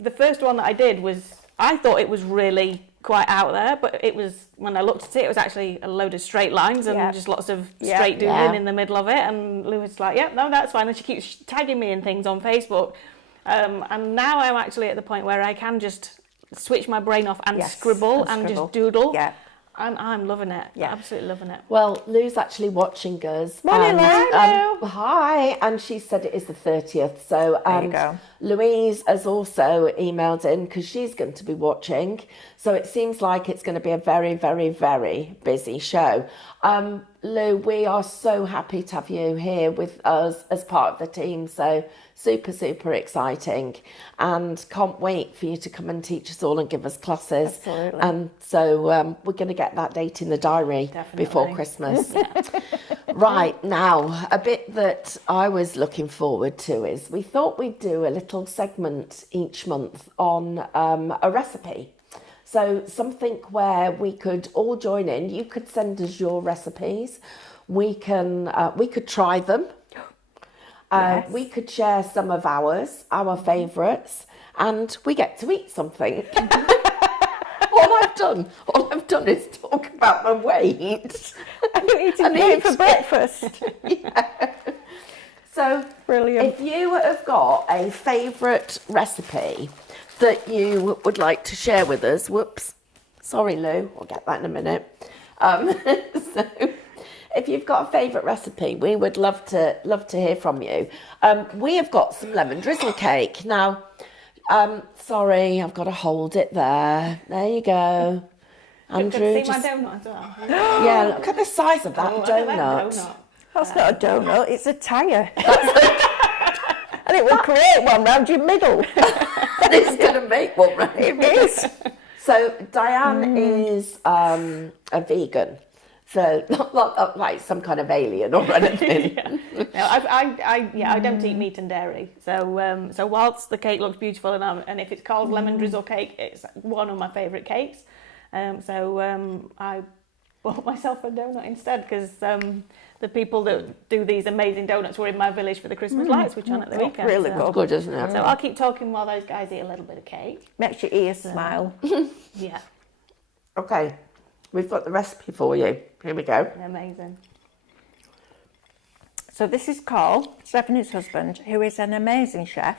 the first one that I did was, I thought it was really quite out there, but it was, when I looked at it, it was actually a load of straight lines and just lots of straight doodling in the middle of it. And Lou was like, no, that's fine. And she keeps tagging me in things on Facebook. And now I'm actually at the point where I can just switch my brain off and scribble and just doodle. Yeah. I'm loving it. Yeah, absolutely loving it. Well, Lou's actually watching us. Morning, Lou. Hi, and she said it is the 30th. So there you go. Louise has also emailed in because she's going to be watching. So it seems like it's going to be a very, very, very busy show. Lou, we are so happy to have you here with us as part of the team. So super exciting, and can't wait for you to come and teach us all and give us classes. Absolutely. And so we're going to get that date in the diary before Christmas. Right, now, a bit that I was looking forward to is we thought we'd do a little segment each month on a recipe. So something where we could all join in. You could send us your recipes. We could try them. We could share some of ours, our favourites, and we get to eat something. All I've done is talk about my weight. I'm eating it for breakfast. So, brilliant. If you have got a favourite recipe that you would like to share with us, sorry Lou, I'll get that in a minute. So, if you've got a favourite recipe, we would love to hear from you. We have got some lemon drizzle cake. Now, sorry, I've got to hold it there. There you go. Andrew, see my donut as well. Yeah, look at the size of that donut. That's not a donut, it's a tyre. And it will create one round your middle. It's going to make one, right? It is. So Diane is a vegan. So not like some kind of alien or anything. No, I don't eat meat and dairy. So whilst the cake looks beautiful and if it's called lemon drizzle cake, it's one of my favourite cakes. I bought myself a donut instead because the people that do these amazing donuts were in my village for the Christmas lights, which on at the weekend. Really good, isn't it? So I'll keep talking while those guys eat a little bit of cake. Makes your ears smile. Yeah. Okay. We've got the recipe for you. Here we go. Amazing. So this is Carl, Stephanie's husband, who is an amazing chef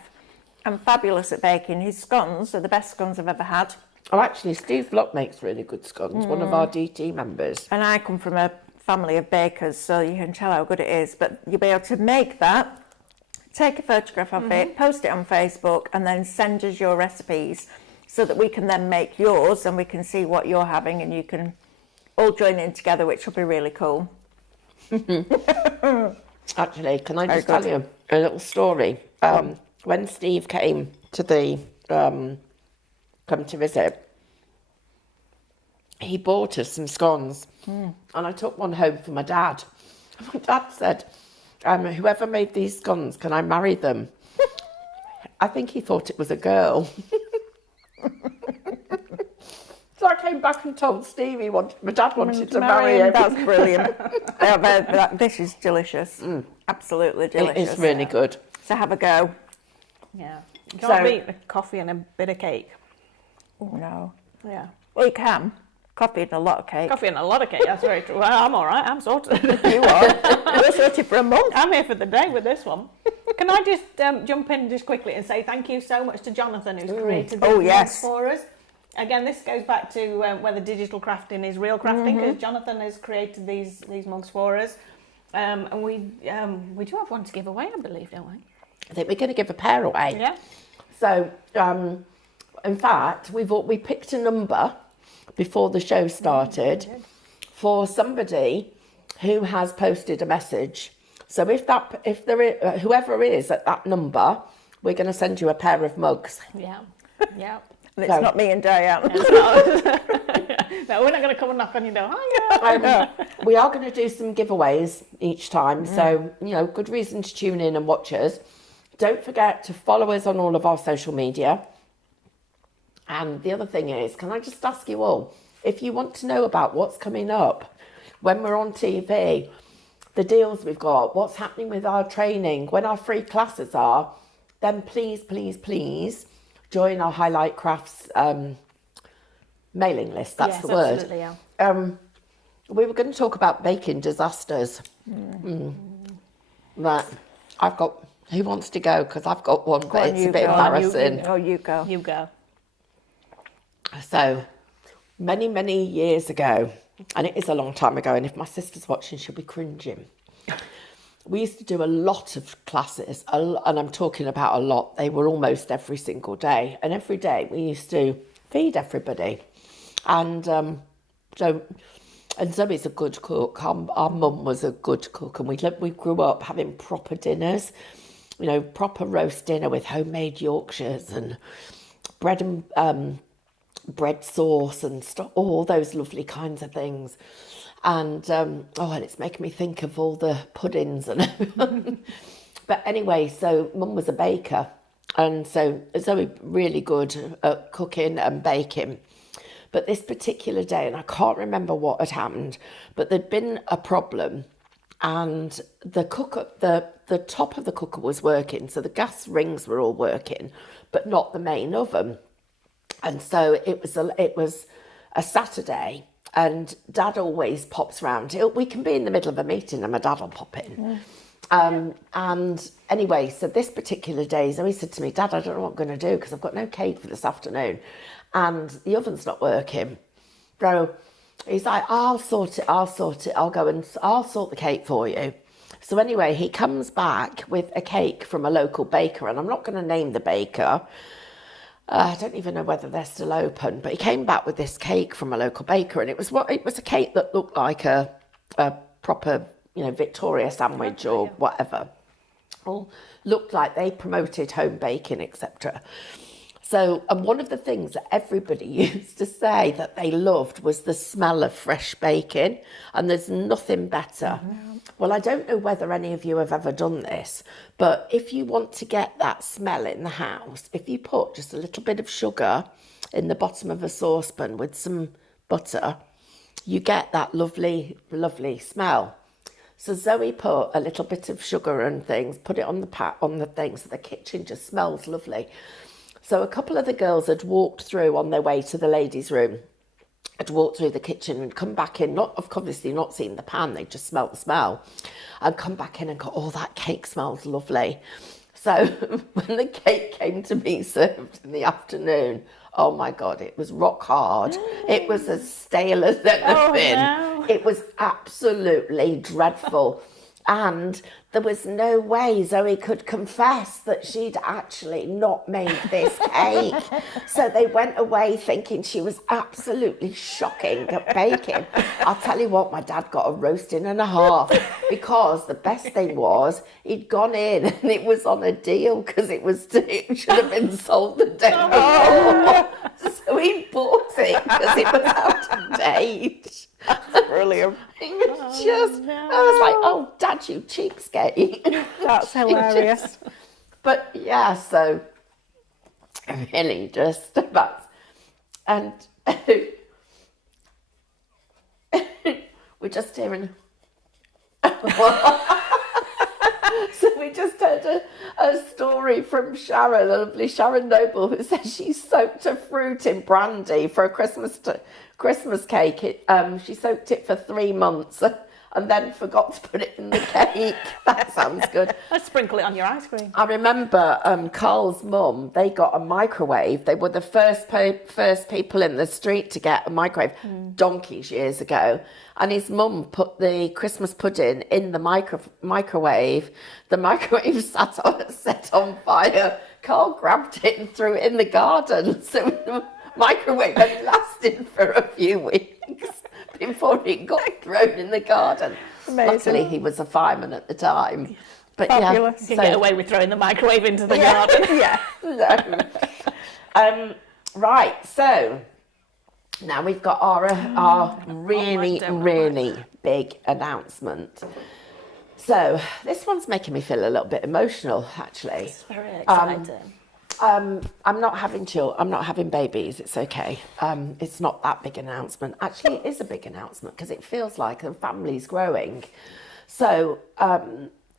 and fabulous at baking. His scones are the best scones I've ever had. Oh, actually, Steve Block makes really good scones, one of our DT members. And I come from a family of bakers, so you can tell how good it is. But you'll be able to make that, take a photograph of it, post it on Facebook, and then send us your recipes so that we can then make yours and we can see what you're having and you can all join in together, which will be really cool. Actually, can I just tell you a little story? When Steve came to come to visit, he bought us some scones and I took one home for my dad. My dad said, whoever made these scones, can I marry them? I think he thought it was a girl. So I came back and told Steve my dad wanted to marry him. That's brilliant. This is delicious. Absolutely delicious. It's really good. So have a go. Yeah. You can't beat a coffee and a bit of cake. Oh no. Yeah. Well, you can. Coffee and a lot of cake. Coffee and a lot of cake, that's very true. Well, I'm all right, I'm sorted. You are. We're sorted for a month. I'm here for the day with this one. Can I just jump in just quickly and say thank you so much to Jonathan, who's created these mugs for us. Again, this goes back to whether digital crafting is real crafting, because Jonathan has created these mugs for us. And we do have one to give away, I believe, don't we? I think we're going to give a pair away. Yeah. So, in fact, we picked a number before the show started for somebody who has posted a message. So if there is, whoever is at that number, we're going to send you a pair of mugs. Yeah. Yeah. And it's not me and Diane. No, we're not going to come and knock on your door. Hiya. We are going to do some giveaways each time. So, good reason to tune in and watch us. Don't forget to follow us on all of our social media. And the other thing is, can I just ask you all, if you want to know about what's coming up, when we're on TV, the deals we've got, what's happening with our training, when our free classes are, then please, please, please join our Highlight Crafts mailing list. That's the word. Absolutely, yeah. We were going to talk about baking disasters. Right. I've got... Who wants to go? Because I've got one, but it's a bit embarrassing. You go. You go. So, many, many years ago, and it is a long time ago, and if my sister's watching, she'll be cringing. We used to do a lot of classes, and I'm talking about a lot. They were almost every single day. And every day we used to feed everybody. And and Zoe's a good cook. Our mum was a good cook, and we grew up having proper dinners. Proper roast dinner with homemade Yorkshires and bread and bread sauce and all those lovely kinds of things. And and it's making me think of all the puddings and everything. But anyway, so Mum was a baker, and so Zoe really good at cooking and baking. But this particular day, and I can't remember what had happened, but there'd been a problem. And the top of the cooker was working, so the gas rings were all working, but not the main oven. And so it was a Saturday, and Dad always pops round. We can be in the middle of a meeting, and my dad will pop in. And anyway, so this particular day, Zoe said to me, "Dad, I don't know what I'm going to do because I've got no cake for this afternoon, and the oven's not working." So he's like, I'll sort it. I'll sort the cake for you. So anyway, he comes back with a cake from a local baker, and I'm not going to name the baker. I don't even know whether they're still open, but he came back with this cake from a local baker, and it was a cake that looked like a proper, Victoria sandwich or whatever. All looked like they promoted home baking, etc. So, and one of the things that everybody used to say that they loved was the smell of fresh baking, and there's nothing better. Well, I don't know whether any of you have ever done this, but if you want to get that smell in the house, if you put just a little bit of sugar in the bottom of a saucepan with some butter, you get that lovely, lovely smell. So Zoe put a little bit of sugar and things, put it on the thing, so the kitchen just smells lovely. So a couple of the girls had walked through on their way to the ladies' room, had walked through the kitchen and come back in, obviously not seen the pan, they just smelt the smell, and come back in and go, "Oh, that cake smells lovely." So when the cake came to be served in the afternoon, oh my God, it was rock hard. It was as stale as anything. No. It was absolutely dreadful. And there was no way Zoe could confess that she'd actually not made this cake. So they went away thinking she was absolutely shocking at baking. I'll tell you what, my dad got a roasting and a half, because the best thing was he'd gone in and it was on a deal because it should have been sold the day before. So he bought it because it was out of date. Brilliant. It was I was like, "Oh, Dad, you cheapskate." That's hilarious. But yeah, so really just about, and we're just hearing. So we just heard a story from Sharon, the lovely Sharon Noble, who says she soaked a fruit in brandy for a Christmas cake. She soaked it for 3 months and then forgot to put it in the cake. That sounds good. I'd sprinkle it on your ice cream. I remember Carl's mum, they got a microwave. They were the first people in the street to get a microwave donkeys years ago. And his mum put the Christmas pudding in the microwave. The microwave set on fire. Carl grabbed it and threw it in the garden. So the microwave only lasted for a few weeks before it got thrown in the garden. Amazing. Luckily, he was a fireman at the time. But Fabulous. You can get away with throwing the microwave into the garden. Yeah. No. Right, so now we've got our really big announcement. So this one's making me feel a little bit emotional, actually. It's very exciting. I'm not having babies. It's okay. It's not that big an announcement. Actually, it is a big announcement because it feels like the family's growing. So,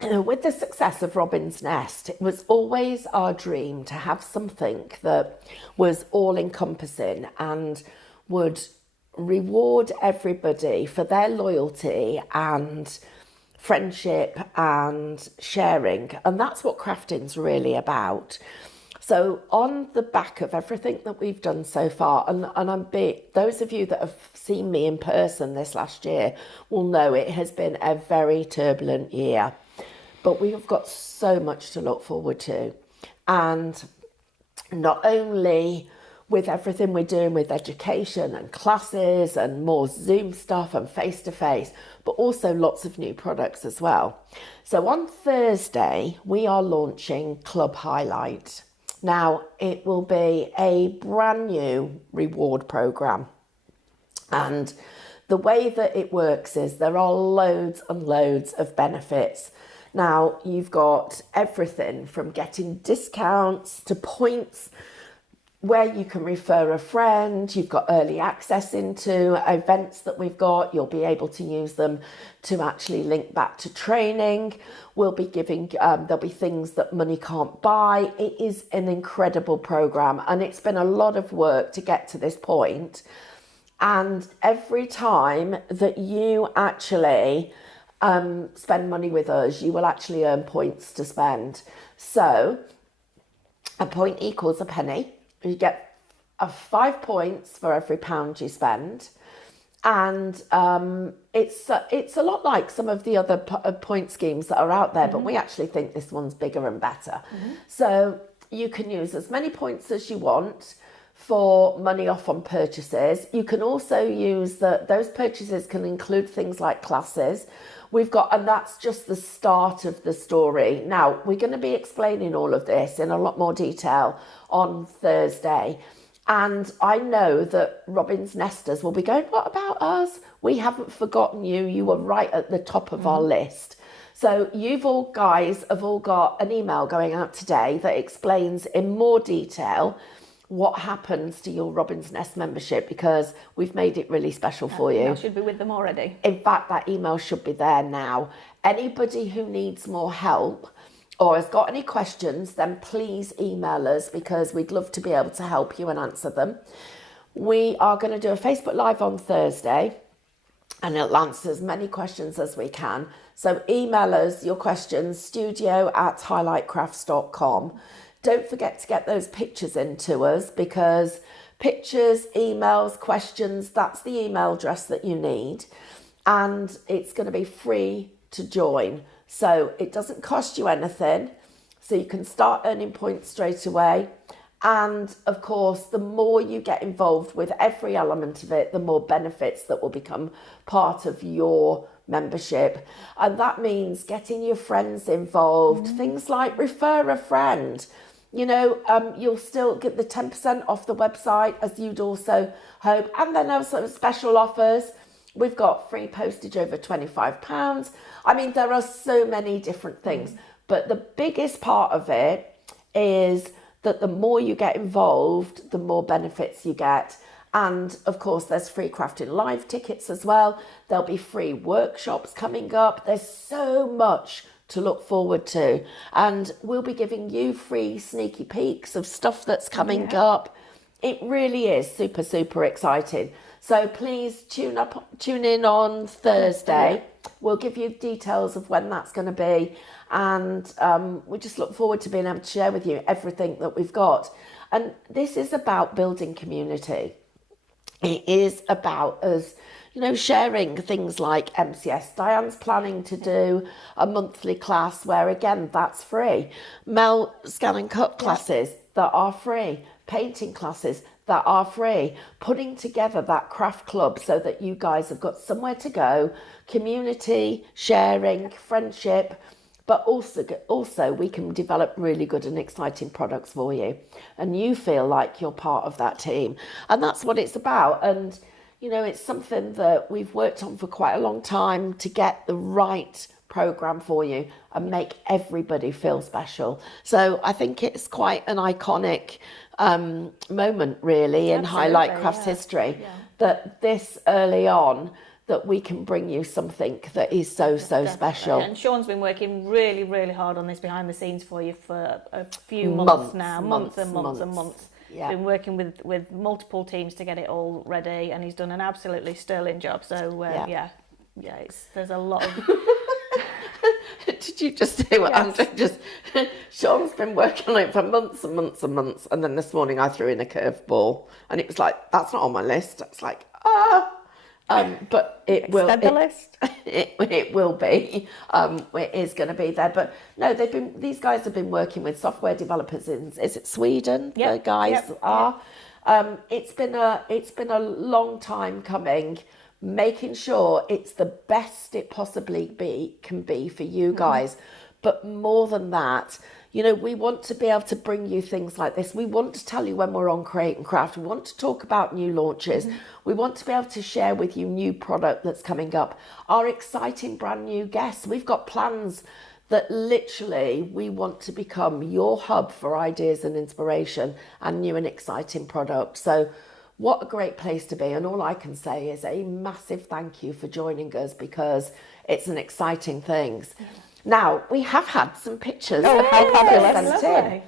with the success of Robin's Nest, it was always our dream to have something that was all-encompassing and would reward everybody for their loyalty and friendship and sharing. And that's what crafting's really about. So on the back of everything that we've done so far, and those of you that have seen me in person this last year will know it has been a very turbulent year. But we have got so much to look forward to. And not only with everything we're doing with education and classes and more Zoom stuff and face-to-face, but also lots of new products as well. So on Thursday, we are launching Club Highlight. Now, it will be a brand new reward program. And the way that it works is there are loads and loads of benefits. Now, you've got everything from getting discounts to points where you can refer a friend. You've got early access into events that we've got. You'll be able to use them to actually link back to training. We'll be giving, there'll be things that money can't buy. It is an incredible program, and it's been a lot of work to get to this point. And every time that you actually spend money with us, you will actually earn points to spend. So a point equals a penny. You get 5 points for every £1 you spend. And it's a lot like some of the other point schemes that are out there, but we actually think this one's bigger and better. So you can use as many points as you want for money off on purchases. You can also use those purchases can include things like classes. And that's just the start of the story. Now, we're going to be explaining all of this in a lot more detail on Thursday. And I know that Robin's Nesters will be going, what about us? We haven't forgotten you. You were right at the top of our list. So you've all guys have all got an email going out today that explains in more detail what happens to your Robin's Nest membership, because we've made it really special for you. I should be with them already. In fact, that email should be there now. Anybody who needs more help or has got any questions, then please email us, because we'd love to be able to help you and answer them. We are going to do a Facebook Live on Thursday, and it'll answer as many questions as we can. So email us your questions, studio@highlightcrafts.com. Don't forget to get those pictures into us, because pictures, emails, questions, that's the email address that you need. And it's going to be free to join. So it doesn't cost you anything. So you can start earning points straight away. And of course, the more you get involved with every element of it, the more benefits that will become part of your membership. And that means getting your friends involved, things like refer a friend. You know, you'll still get the 10% off the website, as you'd also hope. And then there's some special offers. We've got free postage over £25. I mean, there are so many different things. But the biggest part of it is that the more you get involved, the more benefits you get. And of course, there's free Crafting Live tickets as well. There'll be free workshops coming up. There's so much to look forward to. And we'll be giving you free sneaky peeks of stuff that's coming up. It really is super, super exciting. So please tune in on Thursday. We'll give you details of when that's going to be. And we just look forward to being able to share with you everything that we've got. And this is about building community. It is about us, sharing things like MCS. Diane's planning to do a monthly class where, again, that's free. Mel ScanNCut classes that are free. Painting classes that are free. Putting together that craft club so that you guys have got somewhere to go. Community, sharing, friendship. But also we can develop really good and exciting products for you. And you feel like you're part of that team. And that's what it's about. And, it's something that we've worked on for quite a long time to get the right program for you and make everybody feel special. So I think it's quite an iconic moment, really, in Highlight Crafts history, that this early on, that we can bring you something that is so special. And Sean's been working really, really hard on this behind the scenes for you for a few months now, months and months. Yeah. Been working with multiple teams to get it all ready, and he's done an absolutely sterling job. So there's a lot of. Did you just say what Andrew just? Sean's been working on it for months and months and months, and then this morning I threw in a curveball, and it was like, that's not on my list. It's like, but it will. Extend the list. It will be. It is going to be there. But no, these guys have been working with software developers in. Is it Sweden? Yep. The guys are. It's been a long time coming. Making sure it's the best it possibly can be for you guys. But more than that, we want to be able to bring you things like this. We want to tell you when we're on Create and Craft. We want to talk about new launches. We want to be able to share with you new product that's coming up. Our exciting brand new guests. We've got plans that literally we want to become your hub for ideas and inspiration and new and exciting product. So what a great place to be. And all I can say is a massive thank you for joining us, because it's an exciting thing. Now, we have had some pictures. Oh, how fabulous. Sent in.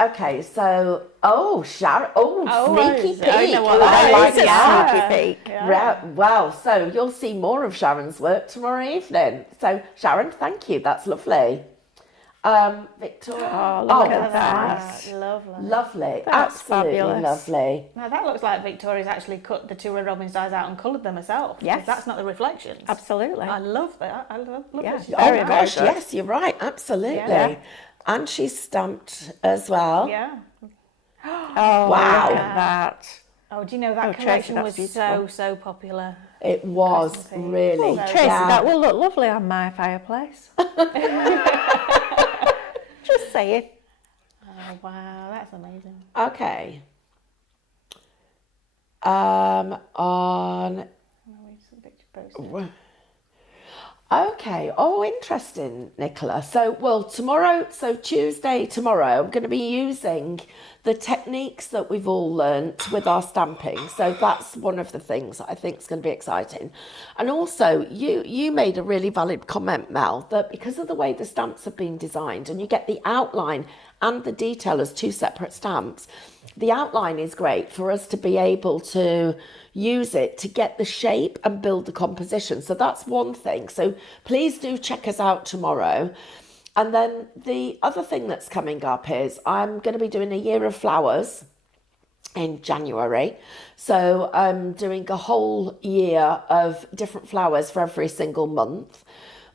Okay, so, Sharon, sneaky peek. I know what that like is, that. Sneaky peek. Yeah. Wow, so you'll see more of Sharon's work tomorrow evening. So, Sharon, thank you. That's lovely. Victoria. Oh, look at that. Lovely. That's absolutely fabulous. Lovely. Now that looks like Victoria's actually cut the 2 Red Robin dies out and coloured them herself. Yes. That's not the reflections. Absolutely. I love that. I love Yes. it. Very, Oh very gosh, good. yes, you're right. Absolutely. Yeah. And she's stamped as well. Yeah. Oh, Wow. look at that. Oh, do you know that Tracy, collection that's was beautiful. so popular? It was Christmas Eve. really. Oh, Tracy, yeah. that will look lovely on my fireplace. Just saying. Oh wow, that's amazing. Okay. On. Okay. Oh, interesting, Nicola. So, Tuesday tomorrow, I'm going to be using the techniques that we've all learnt with our stamping. So that's one of the things that I think is going to be exciting. And also, you made a really valid comment, Mel, that because of the way the stamps have been designed, and you get the outline and the detail as 2 separate stamps, the outline is great for us to be able to use it to get the shape and build the composition. So that's one thing. So please do check us out tomorrow. And then the other thing that's coming up is I'm going to be doing a year of flowers in January. So I'm doing a whole year of different flowers for every single month.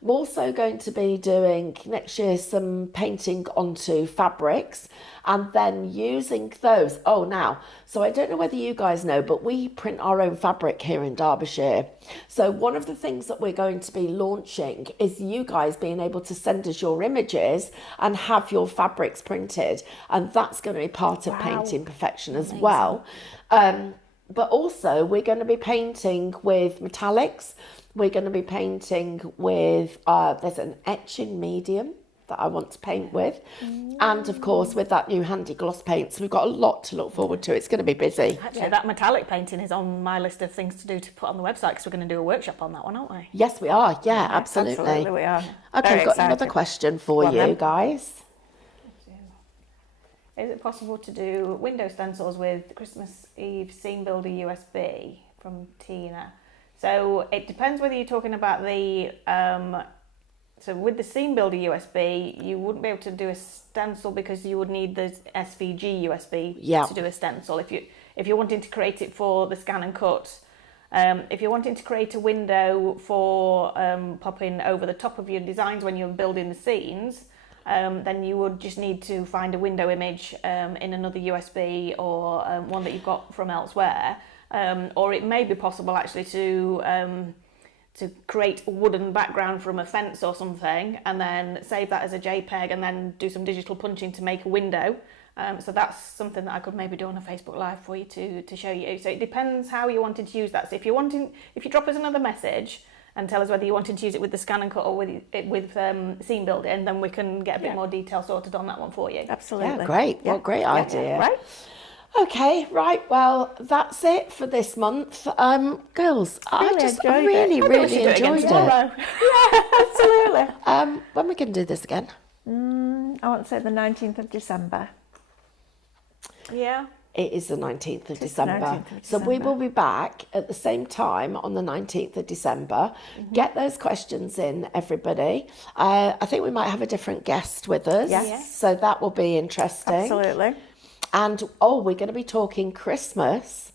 I'm also going to be doing next year some painting onto fabrics and then using those. Oh, now, so I don't know whether you guys know, but we print our own fabric here in Derbyshire. So one of the things that we're going to be launching is you guys being able to send us your images and have your fabrics printed. And that's going to be part of Painting Perfection as well. But also we're going to be painting with metallics. We're going to be painting with, there's an etching medium that I want to paint with. And of course with that new handy gloss paint, so we've got a lot to look forward to. It's going to be busy. Actually, that metallic painting is on my list of things to do to put on the website, because we're going to do a workshop on that one, aren't we? Yes, we are. Yeah, absolutely. Absolutely we are. Okay, Very I've got excited. another question for you guys. Is it possible to do window stencils with Christmas Eve scene builder USB from Tina? So it depends whether you're talking about the so with the scene builder USB, you wouldn't be able to do a stencil because you would need the SVG USB to do a stencil. If you're wanting to create it for the ScanNCut, if you're wanting to create a window for popping over the top of your designs when you're building the scenes, then you would just need to find a window image in another USB or one that you've got from elsewhere. Or it may be possible actually to create a wooden background from a fence or something, and then save that as a JPEG, and then do some digital punching to make a window. So that's something that I could maybe do on a Facebook Live for you to show you. So it depends how you wanted to use that. So if you drop us another message and tell us whether you wanted to use it with the ScanNCut or with scene building, then we can get a bit more detail sorted on that one for you. Absolutely. Yeah, great. What great idea. Right. Okay, right. Well, that's it for this month. Girls, I enjoyed really it. enjoyed it. Yeah, absolutely. When are we going to do this again? I want to say the 19th of December. Yeah. It is the 19th of December. 19th of So we December. will be back at the same time on the 19th of December. Get those questions in, everybody. I think we might have a different guest with us. Yes. So that will be interesting. Absolutely. And we're going to be talking Christmas.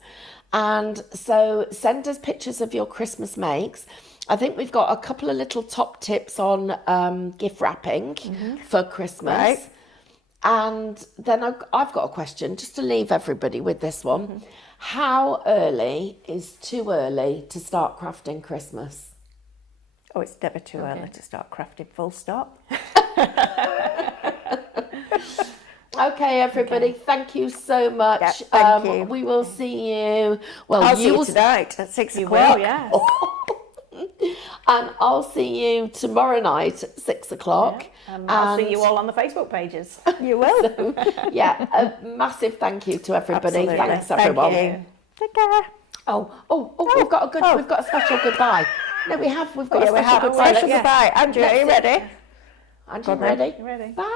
And so send us pictures of your Christmas makes. I think we've got a couple of little top tips on gift wrapping for Christmas. Right. And then I've got a question just to leave everybody with this one. How early is too early to start crafting Christmas? Oh, it's never too early to start crafting, full stop. Okay, everybody, thank you so much. Yeah, thank you. We will see you. Well, I'll see you tonight at 6 You o'clock. will, yeah. And I'll see you tomorrow night at 6 o'clock. I'll see you all on the Facebook pages. You will. Yeah, a massive thank you to everybody. Absolutely. Thanks, everyone. Thank you. Take care. We've got a special goodbye. No, we've got a special goodbye. Special goodbye. Andrew, are you ready? Andrew, ready? You ready? Bye.